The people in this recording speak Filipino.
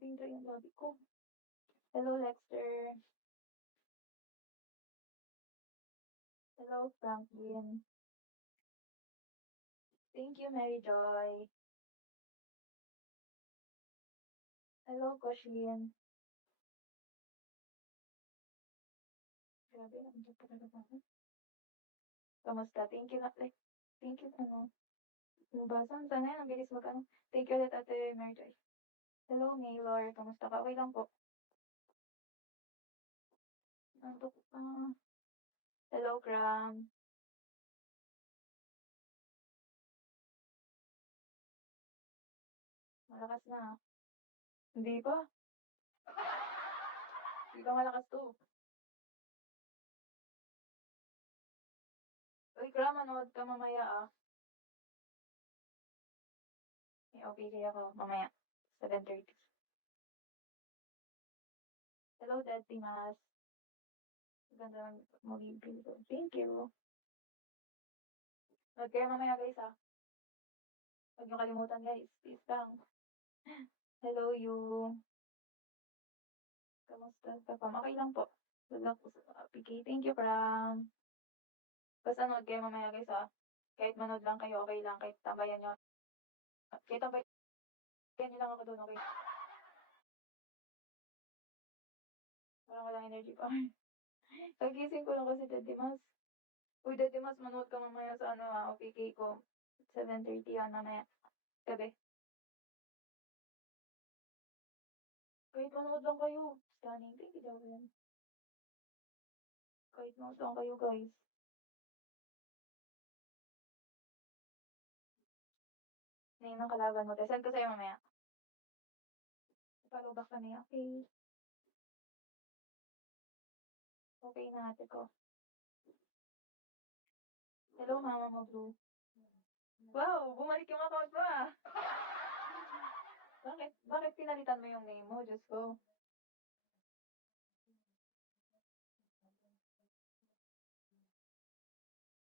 Dito yung lobby ko. Hello, Lexter. Hello, Franklin. Thank you, Mary Joy. Hello, Koshin. Grabe, nandiyan pa talaga ako. Kamusta? Thank you, like, thank you, ano. Nabasan, sana yan, ang bilis mag-ano. Thank you ulit, Ate Mary Joy. Hello, Maylor. Kamusta ka? Okay lang po. Nantok pa. Hello, Cram. Malakas na. Hindi pa. Hindi pa malakas to. Uy, Cram, manood ka mamaya ah. May OPK ako mamaya. 7:30. Hello, Dead Timas. Ganda ng movie ko. Thank you. Huwag kayo mamaya guys ah. Huwag niyo kalimutan guys. Peace lang. Hello you. Kamusta ka pa? Okay lang po. Good luck po sa PK. Thank you, Pram. Basta nood kayo mamaya guys ah. Kahit manood lang kayo, okay lang. Kahit tambayan nyo. Kahit tambayan nyo lang ako doon, okay? Walang energy pa. Kagising ko lang kasi Dedimas. Uy, Dedimas, manood ka mamaya sa ano ah, OPK ko. 7:30 yan mamaya. Gabi. Kahit manood lang kayo. Stunning. Thank you, Jovelyn. Kahit manood lang kayo, guys. Name ng kalaban mo. Send ko sa'yo mamaya. Follow back kami. Okay. Okay na ate ko. Hello, Mama mo, Blue. Wow, bumalik yung account mo ah. Bakit? Bakit pinalitan mo yung name mo? Diyos ko.